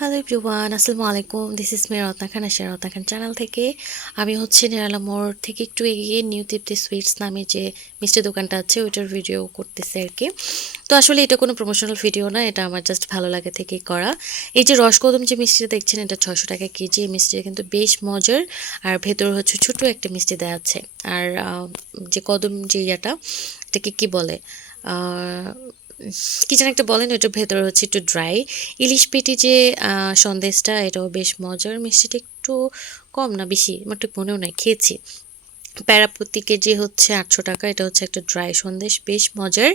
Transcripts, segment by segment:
Hello everyone আসসালামু আলাইকুম this is মেয়ের রত্না খান আশা রত্না খান চ্যানেল থেকে। আমি হচ্ছে নিরালা মোড় থেকে একটু এগিয়ে নিউ তৃপ্তি সুইটস নামে যে মিষ্টি দোকানটা আছে, ওইটার ভিডিও করতেছে আর কি তো আসলে এটা কোনো প্রমোশনাল ভিডিও না, এটা আমার জাস্ট ভালো লাগে থেকেই করা। এই যে রসকদম যে মিষ্টিটা দেখছেন, এটা ছশো টাকা কেজি। এই মিষ্টিটা কিন্তু বেশ মজার, আর ভেতর হচ্ছে ছোট একটা মিষ্টি দেওয়া আছে। আর যে কদম যে ইয়াটা, এটাকে কি বলে? কি যেন একটা বলেন ওটার ভেতরে হচ্ছে একটু ড্রাই ইলিশ পেটি যে সন্দেশটা, এটাও বেশ মজার, মিষ্টিটা একটু কম না, বেশি, আমার ঠিক মনেও নাই, খেয়েছি। প্যারা প্রতি কেজি হচ্ছে আটশো টাকা, এটা হচ্ছে একটা ড্রাই সন্দেশ, বেশ মজার।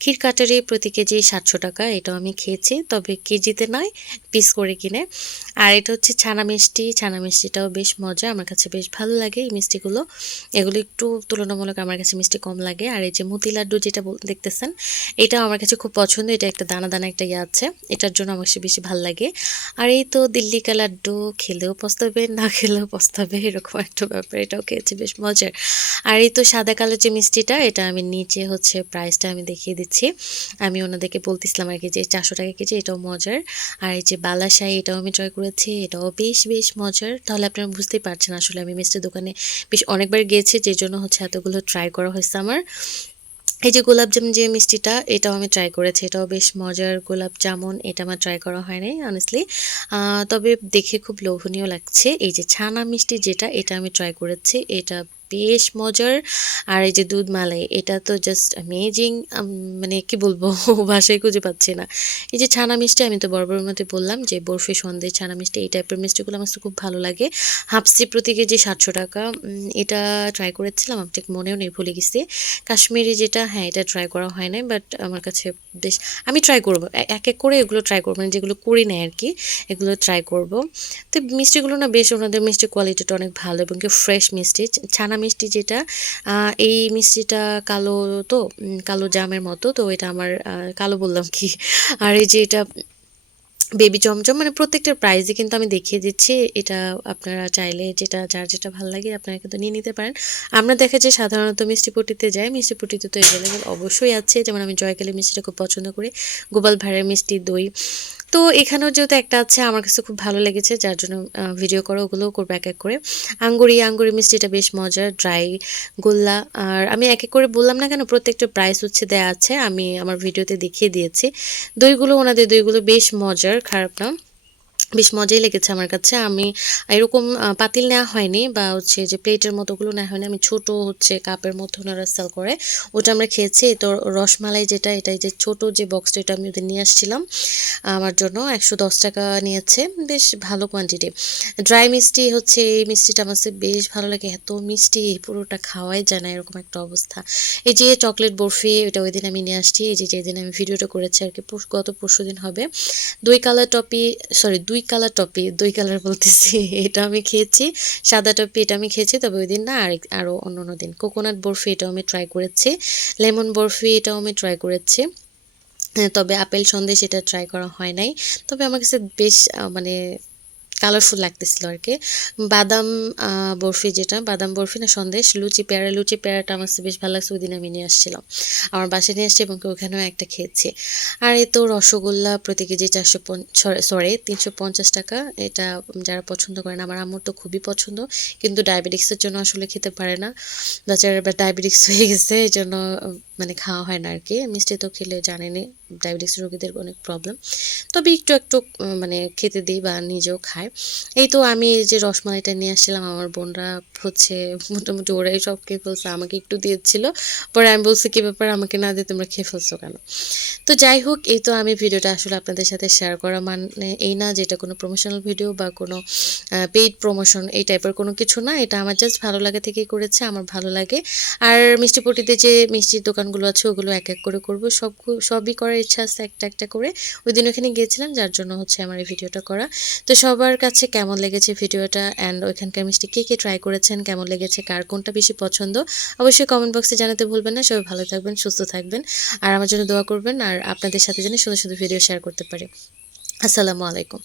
ক্ষীর কাটারি প্রতি কেজি সাতশো টাকা, এটাও আমি খেয়েছি, তবে কেজিতে নয়, পিস করে কিনে। আর এটা হচ্ছে ছানা মিষ্টি, ছানা মিষ্টিটাও বেশ মজা, আমার কাছে বেশ ভালো লাগে এই মিষ্টিগুলো। এগুলো একটু তুলনামূলক আমার কাছে মিষ্টি কম লাগে। আর এই যে মতি লাড্ডু যেটা দেখতেছেন, এটাও আমার কাছে খুব পছন্দ, এটা একটা দানা দানা একটা ইয়ে আছে, এটার জন্য আমার বেশি ভালো লাগে। আর এই তো দিল্লিকা লাড্ডু, খেলেও পস্তাবে, না খেলেও পস্তাবে, এরকম একটা ব্যাপার, এটাও খেয়েছি, বেশ মজার আর এই তো সাদা কালো যে মিষ্টিটা, এটা আমি নিচে হচ্ছে প্রাইসটা আমি দেখিয়ে দিচ্ছি। আমি ওনাদেরকে বলতেছিলাম আর কি যে, চারশো টাকা কেজি, এটাও মজার। আর এই যে বালাশাই এটাও আমি ট্রাই করেছি, এটাও বেশ বেশ মজার। তাহলে আপনারা বুঝতেই পারছেন আসলে আমি মিষ্টির দোকানে বেশ অনেকবার গিয়েছি, যে জন্য হচ্ছে এতগুলো ট্রাই করা হয়েছে আমার। এই যে গোলাপ জামুন যে মিষ্টিটা, এটাও আমি ট্রাই করেছি, এটাও বেশ মজার। গোলাপ জামুন, এটা আমার ট্রাই করা হয়নি অনেস্টলি তবে দেখে খুব লোভনীয় লাগছে। এই যে ছানা মিষ্টি যেটা, এটা আমি ট্রাই করেছি, এটা বেশ মজার। আর এই যে দুধ মালাই এটা তো জাস্ট অ্যামেজিং মানে কি বলব ভাষায় খুঁজে পাচ্ছি না। এই যে ছানা মিষ্টি, আমি তো বরাবরের মধ্যে বললাম যে বরফি সন্দেশ ছানা মিষ্টি, এই টাইপের মিষ্টিগুলো আমার খুব ভালো লাগে। হাফসি প্রতি কেজি সাতশো টাকা এটা ট্রাই করেছিলাম আমার ঠিক মনেও নেই, ভুলে গেছি। কাশ্মীরি যেটা হ্যাঁ এটা ট্রাই করা হয় নাই বাট আমার কাছে বেশ, আমি ট্রাই করব এক এক করে এগুলো ট্রাই করব মানে যেগুলো করি নাই আর কি এগুলো ট্রাই করব। তো মিষ্টিগুলো না, বেশ ওনাদের মিষ্টি কোয়ালিটিটা অনেক ভালো এবং কি ফ্রেশ মিষ্টি। ছানা মিষ্টি যেটা এই মিষ্টিটা কালো তো কালো জামের মতো, তো এটা আমার কালো বললাম কি? আর এই যে এটা বেবি চমচম মানে প্রত্যেকটার প্রাইসই কিন্তু আমি দেখিয়ে দিচ্ছি, এটা আপনারা চাইলে যেটা, যার যেটা ভালো লাগে আপনারা কিন্তু নিয়ে নিতে পারেন। আমরা দেখা যায় সাধারণত মিষ্টিপট্টিতে যাই মিষ্টিপট্টিতে তো অ্যাভেলেবেল অবশ্যই আছে, যেমন আমি জয়কালী মিষ্টিটা খুব পছন্দ করি, গোপাল ভাড়ের মিষ্টি দই তো এখানেও যেহেতু একটা আছে, আমার কাছে খুব ভালো লেগেছে, যার জন্য ভিডিও করো, ওগুলোও করব এক এক করে। আঙ্গুরি আঙ্গুরি মিষ্টিটা বেশ মজার ড্রাই গোল্লা। আর আমি এক এক করে বললাম না কেন, প্রত্যেকটা প্রাইস হচ্ছে দেয়া আছে, আমি আমার ভিডিওতে দেখিয়ে দিয়েছি। দইগুলো, ওনাদের দইগুলো বেশ মজার, খারাপ না। বেশ মজাই লেগেছে আমার কাছে। আমি এরকম পাতিল নেওয়া হয়নি বা হচ্ছে যে প্লেটের মতোগুলো নেওয়া হয়নি। আমি ছোট হচ্ছে কাপের মতো ওনারা সেল করে, ওটা আমরা খেয়েছি। তো রসমালাই যেটা, এটাই যে ছোট যে বক্সটা এটা আমি ওদের নিয়ে আসছিলাম। আমার জন্য একশো দশ টাকা নিয়েছে। বেশ ভালো কোয়ান্টিটি ড্রাই মিষ্টি হচ্ছে, এই মিষ্টিটা আমার বেশ ভালো লাগে। এত মিষ্টি পুরোটা খাওয়াই যায় না, এরকম একটা অবস্থা। এই যে চকলেট বরফি, এটা ওই দিন আমি নিয়ে আসছি। এই যে যেদিন আমি ভিডিওটা করেছি আর কি গত পরশু দিন হবে। দুই কালার টপি সরি দুই কালার টপি দুই কালার বলতেছি। এটা আমি খেয়েছি সাদা টপি এটা আমি খেয়েছি তবে ওই দিন না আর আরও অন্য অন্য দিন। কোকোনাট বরফি এটাও আমি ট্রাই করেছি লেমন বরফি এটাও আমি ট্রাই করেছি। হ্যাঁ, তবে আপেল সন্দেশ এটা ট্রাই করা হয় নাই। তবে আমার কাছে বেশ মানে কালারফুল লাগতেছিল আর কি। বাদাম বরফি যেটা, বাদাম, বরফি না, সন্দেশ, লুচি পেয়ারা, লুচি পেয়ারাটা আমার বেশ ভালো লাগছে ওই দিন আমি নিয়ে আসছিলাম। আমার বাসায় নিয়ে আসছি এবং ওখানেও একটা খেয়েছি। আর এই তো রসগোল্লা প্রতি কেজি চারশো সরি তিনশো পঞ্চাশ টাকা, এটা যারা পছন্দ করেন, আমার আম্মুর তো খুবই পছন্দ, কিন্তু ডায়াবেটিক্সের জন্য আসলে খেতে পারে না। বাচ্চার ডায়াবেটিক্স হয়ে গেছে এই জন্য মানে খাওয়া হয় না আর কি মিষ্টি তো খেলে জানেনই ডায়াবেটিস রোগীদের অনেক প্রবলেম তবে একটু একটু মানে খেতে দিই বা নিজেও খাই। এই তো আমি এই যে রসমালাইটা নিয়ে আসছিলাম, আমার বোনরা হচ্ছে মোটামুটি ওরাই সব খেয়ে ফেলছে, আমাকে একটু দিয়েছিল। পরে আমি বলছি, কি ব্যাপার? আমাকে না দিয়ে তোমরা খেয়ে ফেলছো কেন? তো যাই হোক, এই তো আমি ভিডিওটা আসলে আপনাদের সাথে শেয়ার করা মানে এই না যেটা কোনো প্রমোশনাল ভিডিও বা কোনো পেইড প্রমোশন এই টাইপের কোনো কিছু না। এটা আমার জাস্ট ভালো লাগে থেকেই করেছে, আমার ভালো লাগে। আর মিষ্টিপট্টিতে যে মিষ্টির দোকানগুলো আছে, ওগুলো এক এক করে করব। সব সবই করার ইচ্ছা আছে একটা একটা করে। ওই দিন ওখানে গিয়েছিলাম, যার জন্য হচ্ছে আমার এই ভিডিওটা করা। তো সবার কাছে কেমন লেগেছে ভিডিওটা অ্যান্ড ওইখানকার মিষ্টি কে কে ট্রাই করেছেন, কেমন লেগেছে, কার কোনটা বেশি পছন্দ? অবশ্যই কমেন্ট বক্সে জানাতে ভুলবেন না। সবাই ভালো থাকবেন, সুস্থ থাকবেন। আর আমার জন্য দোয়া করবেন, আর আপনাদের সাথে যেন সুন্দর সুন্দর ভিডিও শেয়ার করতে পারি। আসসালামু আলাইকুম।